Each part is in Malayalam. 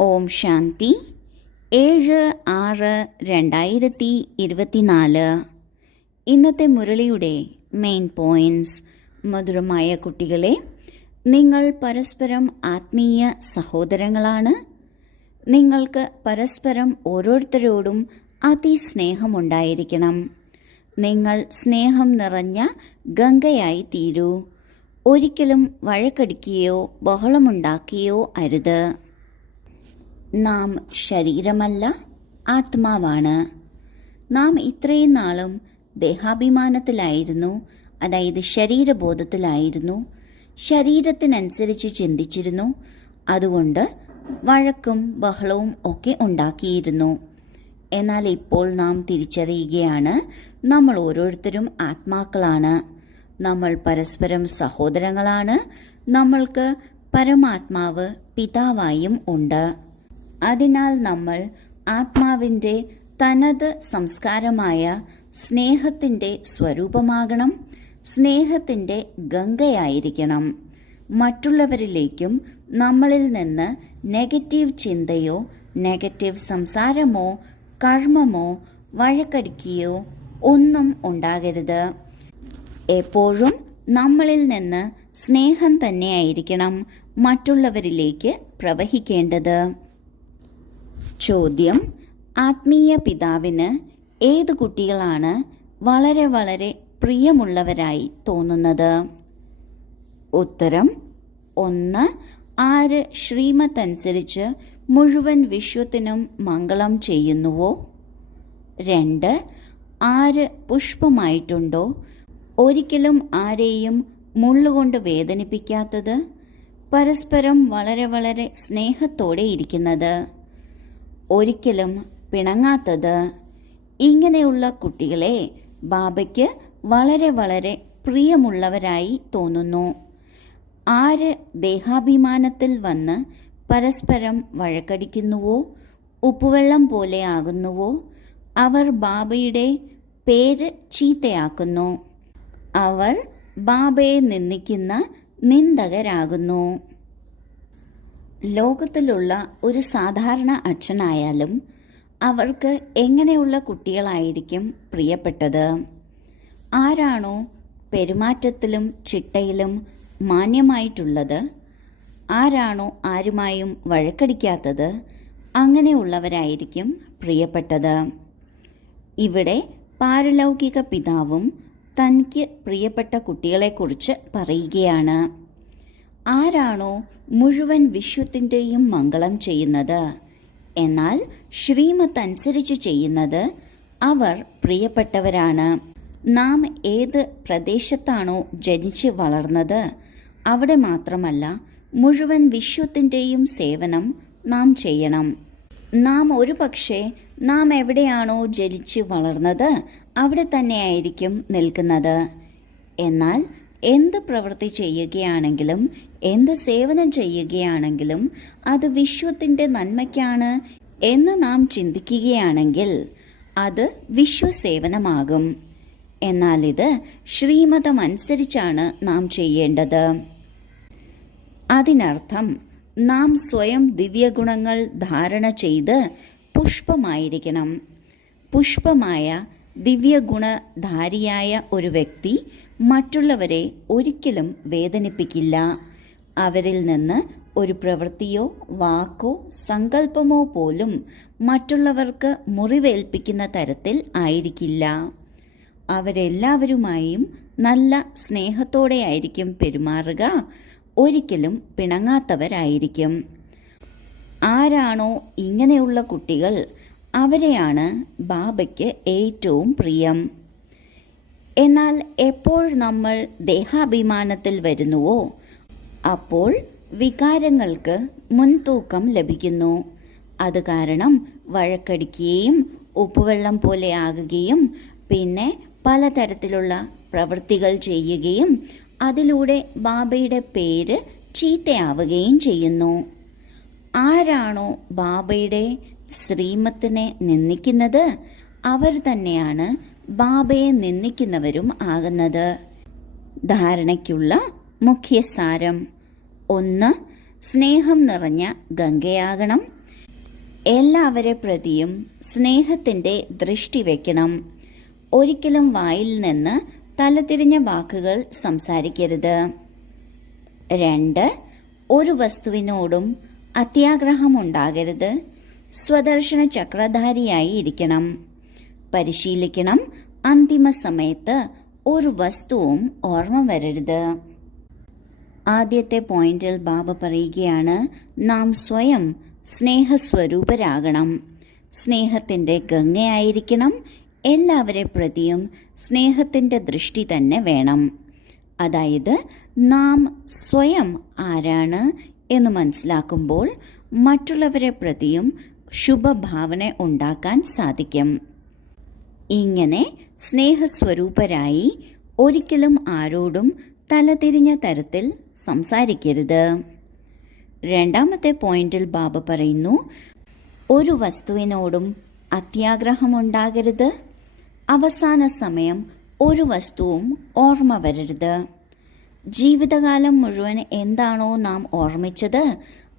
ഓം ശാന്തി. 7/6/2024. ഇന്നത്തെ മുരളിയുടെ മെയിൻ പോയിന്റ്സ്. മധുരമായ കുട്ടികളെ, നിങ്ങൾ പരസ്പരം ആത്മീയ സഹോദരങ്ങളാണ്. നിങ്ങൾക്ക് പരസ്പരം ഓരോരുത്തരോടും അതിസ്നേഹമുണ്ടായിരിക്കണം. നിങ്ങൾ സ്നേഹം നിറഞ്ഞ ഗംഗയായി തീരൂ. ഒരിക്കലും വഴക്കടിക്കുകയോ ബഹളമുണ്ടാക്കുകയോ അരുത്. നാം ശരീരമല്ല, ആത്മാവാണ്. നാം ഇത്രയും നാളും ദേഹാഭിമാനത്തിലായിരുന്നു, അതായത് ശരീരബോധത്തിലായിരുന്നു. ശരീരത്തിനനുസരിച്ച് ചിന്തിച്ചിരുന്നു. അതുകൊണ്ട് വഴക്കും ബഹളവും ഒക്കെ ഉണ്ടാക്കിയിരുന്നു. എന്നാൽ ഇപ്പോൾ നാം തിരിച്ചറിയുകയാണ്, നമ്മൾ ഓരോരുത്തരും ആത്മാക്കളാണ്. നമ്മൾ പരസ്പരം സഹോദരങ്ങളാണ്. നമ്മൾക്ക് പരമാത്മാവ് പിതാവായും ഉണ്ട്. അതിനാൽ നമ്മൾ ആത്മാവിൻ്റെ തനത് സംസ്കാരമായ സ്നേഹത്തിൻ്റെ സ്വരൂപമാകണം. സ്നേഹത്തിൻ്റെ ഗംഗയായിരിക്കണം. മറ്റുള്ളവരിലേക്കും നമ്മളിൽ നിന്ന് നെഗറ്റീവ് ചിന്തയോ നെഗറ്റീവ് സംസാരമോ കർമ്മമോ വഴക്കടിക്കുകയോ ഒന്നും ഉണ്ടാകരുത്. എപ്പോഴും നമ്മളിൽ നിന്ന് സ്നേഹം തന്നെയായിരിക്കണം മറ്റുള്ളവരിലേക്ക് പ്രവഹിക്കേണ്ടത്. ചോദ്യം: ആത്മീയ പിതാവിന് ഏത് കുട്ടികളാണ് വളരെ വളരെ പ്രിയമുള്ളവരായി തോന്നുന്നത്? ഉത്തരം: 1. ആര് ശ്രീമത്തനുസരിച്ച് മുഴുവൻ വിശ്വത്തിനും മംഗളം ചെയ്യുന്നുവോ. 2. ആര് പുഷ്പമായിട്ടുണ്ടോ, ഒരിക്കലും ആരെയും മുള്ളുകൊണ്ട് വേദനിപ്പിക്കാത്തത്, പരസ്പരം വളരെ വളരെ സ്നേഹത്തോടെ ഇരിക്കുന്നത്, ഒരിക്കലും പിണങ്ങാത്തത്. ഇങ്ങനെയുള്ള കുട്ടികളെ ബാബയ്ക്ക് വളരെ വളരെ പ്രിയമുള്ളവരായി തോന്നുന്നു. ആര് ദേഹാഭിമാനത്തിൽ വന്ന് പരസ്പരം വഴക്കടിക്കുന്നുവോ, ഉപ്പുവെള്ളം പോലെ ആകുന്നുവോ, അവർ ബാബയുടെ പേര് ചീത്തയാക്കുന്നു. അവർ ബാബയെ നിന്ദിക്കുന്ന നിന്ദകരാകുന്നു. ലോകത്തിലുള്ള ഒരു സാധാരണ അച്ഛനായാലും അവർക്ക് എങ്ങനെയുള്ള കുട്ടികളായിരിക്കും പ്രിയപ്പെട്ടത്? ആരാണോ പെരുമാറ്റത്തിലും ചിട്ടയിലും മാന്യമായിട്ടുള്ളത്, ആരാണോ ആരുമായും വഴക്കടിക്കാത്തത്, അങ്ങനെയുള്ളവരായിരിക്കും പ്രിയപ്പെട്ടത്. ഇവിടെ പാരലൗകിക പിതാവും തനിക്ക് പ്രിയപ്പെട്ട കുട്ടികളെക്കുറിച്ച് പറയുകയാണ്. ആരാണോ മുഴുവൻ വിശ്വത്തിൻ്റെയും മംഗളം ചെയ്യുന്നത്, എന്നാൽ ശ്രീമത്തനുസരിച്ച് ചെയ്യുന്നത്, അവർ പ്രിയപ്പെട്ടവരാണ്. നാം ഏത് പ്രദേശത്താണോ ജനിച്ച് വളർന്നത്, അവിടെ മാത്രമല്ല മുഴുവൻ വിശ്വത്തിൻ്റെയും സേവനം നാം ചെയ്യണം. നാം ഒരു പക്ഷേ നാം എവിടെയാണോ ജനിച്ച് വളർന്നത് അവിടെ തന്നെയായിരിക്കും നിൽക്കുന്നത്. എന്നാൽ എന്ത് പ്രവൃത്തി ചെയ്യുകയാണെങ്കിലും എന്ത് സേവനം ചെയ്യുകയാണെങ്കിലും അത് വിശ്വത്തിൻ്റെ നന്മയ്ക്കാണ് എന്ന് നാം ചിന്തിക്കുകയാണെങ്കിൽ അത് വിശ്വസേവനമാകും. എന്നാൽ ഇത് ശ്രീമതമനുസരിച്ചാണ് നാം ചെയ്യേണ്ടത്. അതിനർത്ഥം നാം സ്വയം ദിവ്യഗുണങ്ങൾ ധാരണ ചെയ്ത് പുഷ്പമായിരിക്കണം. പുഷ്പമായ ദിവ്യഗുണധാരിയായ ഒരു വ്യക്തി മറ്റുള്ളവരെ ഒരിക്കലും വേദനിപ്പിക്കില്ല. അവരിൽ നിന്ന് ഒരു പ്രവൃത്തിയോ വാക്കോ സങ്കല്പമോ പോലും മറ്റുള്ളവർക്ക് മുറിവേൽപ്പിക്കുന്ന തരത്തിൽ ആയിരിക്കില്ല. അവരെല്ലാവരുമായും നല്ല സ്നേഹത്തോടെയായിരിക്കും പെരുമാറുക. ഒരിക്കലും പിണങ്ങാത്തവരായിരിക്കും. ആരാണോ ഇങ്ങനെയുള്ള കുട്ടികൾ, അവരെയാണ് ബാബയ്ക്ക് ഏറ്റവും പ്രിയം. എന്നാൽ എപ്പോൾ നമ്മൾ ദേഹാഭിമാനത്തിൽ വരുന്നുവോ അപ്പോൾ വികാരങ്ങൾക്ക് മുൻതൂക്കം ലഭിക്കുന്നു. അത് കാരണം വഴക്കടിക്കുകയും ഉപ്പുവെള്ളം പോലെ ആകുകയും പിന്നെ പലതരത്തിലുള്ള പ്രവൃത്തികൾ ചെയ്യുകയും അതിലൂടെ ബാബയുടെ പേര് ചീത്തയാവുകയും ചെയ്യുന്നു. ആരാണോ ബാബയുടെ ശ്രീമത്തിനെ നിന്ദിക്കുന്നത്, അവർ തന്നെയാണ് ബാബയെ നിന്ദിക്കുന്നവരും ആകുന്നത്. ധാരണയ്ക്കുള്ള മുഖ്യസാരം: 1. സ്നേഹം നിറഞ്ഞ ഗംഗയാകണം. എല്ലാവരെ പ്രതിയും സ്നേഹത്തിൻ്റെ ദൃഷ്ടി വയ്ക്കണം. ഒരിക്കലും വായിൽ നിന്ന് തലതിരിഞ്ഞ വാക്കുകൾ സംസാരിക്കരുത്. 2. ഒരു വസ്തുവിനോടും അത്യാഗ്രഹമുണ്ടാകരുത്. സ്വദർശന ചക്രധാരിയായി ഇരിക്കണം. പരിശീലിക്കണം. അന്തിമ സമയത്ത് ഒരു വസ്തുവും ഓർമ്മ വരരുത്. ആദ്യത്തെ പോയിന്റിൽ ബാബ പറയുകയാണ്, നാം സ്വയം സ്നേഹസ്വരൂപരാകണം. സ്നേഹത്തിൻ്റെ ഗംഗയായിരിക്കണം. എല്ലാവരെ പ്രതിയും സ്നേഹത്തിൻ്റെ ദൃഷ്ടി തന്നെ വേണം. അതായത് നാം സ്വയം ആരാണ് എന്ന് മനസ്സിലാക്കുമ്പോൾ മറ്റുള്ളവരെ പ്രതിയും ശുഭഭാവന ഉണ്ടാക്കാൻ സാധിക്കും. ഇങ്ങനെ സ്നേഹസ്വരൂപരായി ഒരിക്കലും ആരോടും തലതിരിഞ്ഞ തരത്തിൽ സംസാരിക്കരുത്. 2ാമത്തെ പോയിന്റിൽ ബാബ പറയുന്നു, ഒരു വസ്തുവിനോടും അത്യാഗ്രഹമുണ്ടാകരുത്. അവസാന സമയം ഒരു വസ്തുവും ഓർമ്മ വരരുത്. ജീവിതകാലം മുഴുവൻ എന്താണോ നാം ഓർമ്മിച്ചത്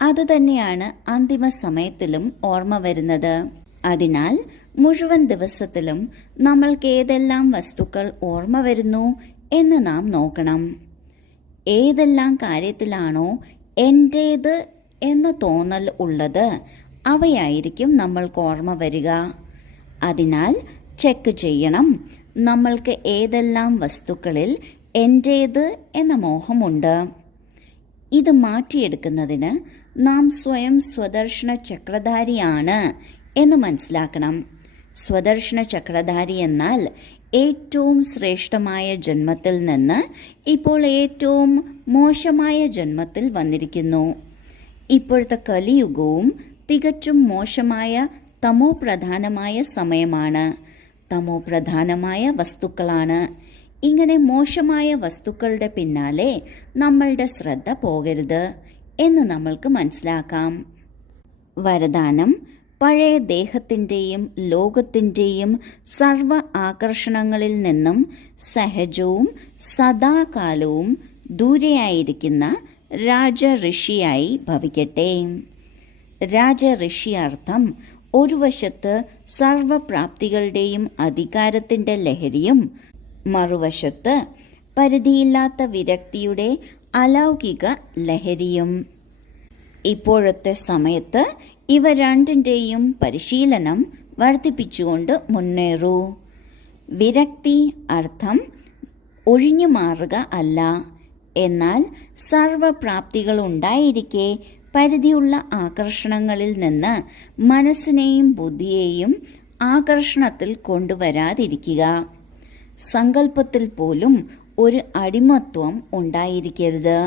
അത് തന്നെയാണ് അന്തിമ സമയത്തിലും ഓർമ്മ വരുന്നത്. അതിനാൽ മുഴുവൻ ദിവസത്തിലും നമ്മൾക്ക് ഏതെല്ലാം വസ്തുക്കൾ ഓർമ്മ വരുന്നു എന്ന് നാം നോക്കണം. ഏതെല്ലാം കാര്യത്തിലാണോ എൻ്റേത് എന്ന തോന്നൽ ഉള്ളത് അവയായിരിക്കും നമ്മൾക്ക് ഓർമ്മ വരിക. അതിനാൽ ചെക്ക് ചെയ്യണം, നമ്മൾക്ക് ഏതെല്ലാം വസ്തുക്കളിൽ എൻ്റേത് എന്ന മോഹമുണ്ട്. ഇത് മാറ്റിയെടുക്കുന്നതിന് നാം സ്വയം സ്വദർശന ചക്രധാരിയാണ് എന്ന് മനസ്സിലാക്കണം. സ്വദർശന ചക്രധാരി എന്നാൽ ഏറ്റവും ശ്രേഷ്ഠമായ ജന്മത്തിൽ നിന്ന് ഇപ്പോൾ ഏറ്റവും മോശമായ ജന്മത്തിൽ വന്നിരിക്കുന്നു. ഇപ്പോഴത്തെ കലിയുഗവും തികച്ചും മോശമായ തമോപ്രധാനമായ സമയമാണ്. തമോപ്രധാനമായ വസ്തുക്കളാണ്. ഇങ്ങനെ മോശമായ വസ്തുക്കളുടെ പിന്നാലെ നമ്മളുടെ ശ്രദ്ധ പോകരുത് എന്ന് നമ്മൾക്ക് മനസ്സിലാക്കാം. വരദാനം: പഴയ ദേഹത്തിൻ്റെയും ലോകത്തിൻ്റെയും സർവ ആകർഷണങ്ങളിൽ നിന്നും സഹജവും സദാകാലവും ദൂരെയായിരിക്കുന്ന രാജഋഷിയായി ഭവിക്കട്ടെ. രാജഋഷി അർത്ഥം ഒരു വശത്ത് സർവപ്രാപ്തികളുടെയും അധികാരത്തിൻ്റെ ലഹരിയും മറുവശത്ത് പരിധിയില്ലാത്ത വിരക്തിയുടെ അലൗകിക ലഹരിയും. ഇപ്പോഴത്തെ സമയത്ത് ഇവ രണ്ടിൻ്റെയും പരിശീലനം വർദ്ധിപ്പിച്ചുകൊണ്ട് മുന്നേറൂ. വിരക്തി അർത്ഥം ഒഴിഞ്ഞു മാറുക അല്ല, എന്നാൽ സർവപ്രാപ്തികളുണ്ടായിരിക്കെ പരിധിയുള്ള ആകർഷണങ്ങളിൽ നിന്ന് മനസ്സിനെയും ബുദ്ധിയെയും ആകർഷണത്തിൽ കൊണ്ടുവരാതിരിക്കുക. സങ്കല്പത്തിൽ പോലും ഒരു അടിമത്വം ഉണ്ടായിരിക്കരുത്.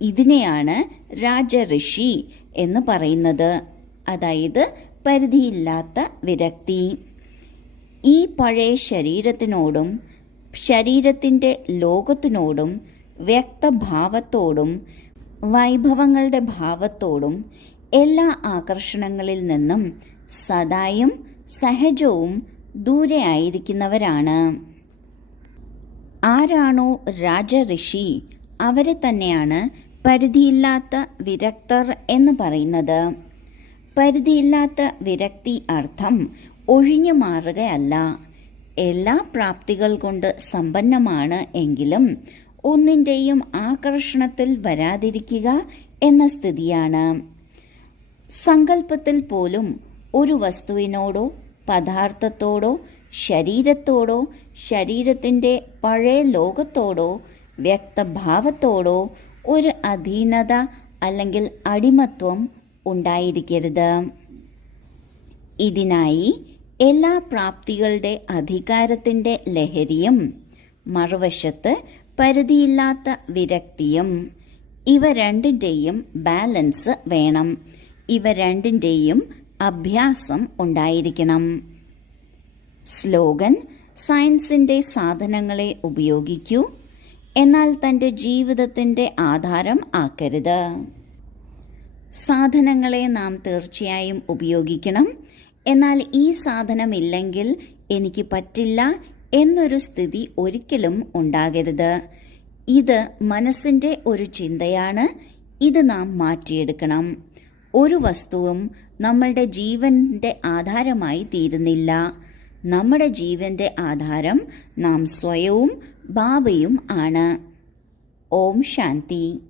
ഇതിനെയാണ് രാജഋഷി എന്ന് പറയുന്നത്, അതായത് പരിധിയില്ലാത്ത വിരക്തി. ഈ പഴയ ശരീരത്തിനോടും ശരീരത്തിൻ്റെ ലോകത്തിനോടും വ്യക്തഭാവത്തോടും വൈഭവങ്ങളുടെ ഭാവത്തോടും എല്ലാ ആകർഷണങ്ങളിൽ നിന്നും സദായും സഹജവും ദൂരെ ആയിരിക്കുന്നവരാണ്. ആരാണോ രാജഋഷി അവരെ തന്നെയാണ് പരിധിയില്ലാത്ത വിരക്തർ എന്ന് പറയുന്നത്. പരിധിയില്ലാത്ത വിരക്തി അർത്ഥം ഒഴിഞ്ഞു മാറുകയല്ല. എല്ലാ പ്രാപ്തികൾ കൊണ്ട് സമ്പന്നമാണ് എങ്കിലും ഒന്നിൻ്റെയും ആകർഷണത്തിൽ വരാതിരിക്കുക എന്ന സ്ഥിതിയാണ്. സങ്കല്പത്തിൽ പോലും ഒരു വസ്തുവിനോടോ പദാർത്ഥത്തോടോ ശരീരത്തോടോ ശരീരത്തിൻ്റെ പഴയ ലോകത്തോടോ വ്യക്തഭാവത്തോടോ ഒരു അധീനത അല്ലെങ്കിൽ അടിമത്വം ഉണ്ടായിരിക്കരുത്. ഇതിനായി എല്ലാ പ്രാപ്തികളുടെ അധികാരത്തിൻ്റെ ലഹരിയും മറുവശത്ത് പരിധിയില്ലാത്ത വിരക്തിയും, ഇവ രണ്ടിൻ്റെയും ബാലൻസ് വേണം. ഇവ രണ്ടിൻ്റെയും അഭ്യാസം ഉണ്ടായിരിക്കണം. സ്ലോഗൻ: സയൻസിൻ്റെ സാധനങ്ങളെ ഉപയോഗിക്കൂ, എന്നാൽ തൻ്റെ ജീവിതത്തിൻ്റെ ആധാരം ആക്കരുത്. സാധനങ്ങളെ നാം തീർച്ചയായും ഉപയോഗിക്കണം, എന്നാൽ ഈ സാധനമില്ലെങ്കിൽ എനിക്ക് പറ്റില്ല എന്നൊരു സ്ഥിതി ഒരിക്കലും ഉണ്ടാകരുത്. ഇത് മനസ്സിൻ്റെ ഒരു ചിന്തയാണ്. ഇത് നാം മാറ്റിയെടുക്കണം. ഒരു വസ്തുവും നമ്മളുടെ ജീവന്റെ ആധാരമായി തീരുന്നില്ല. നമ്മുടെ ജീവന്റെ ആധാരം നാം സ്വയവും ബാബയും ആണ്. ഓം ശാന്തി.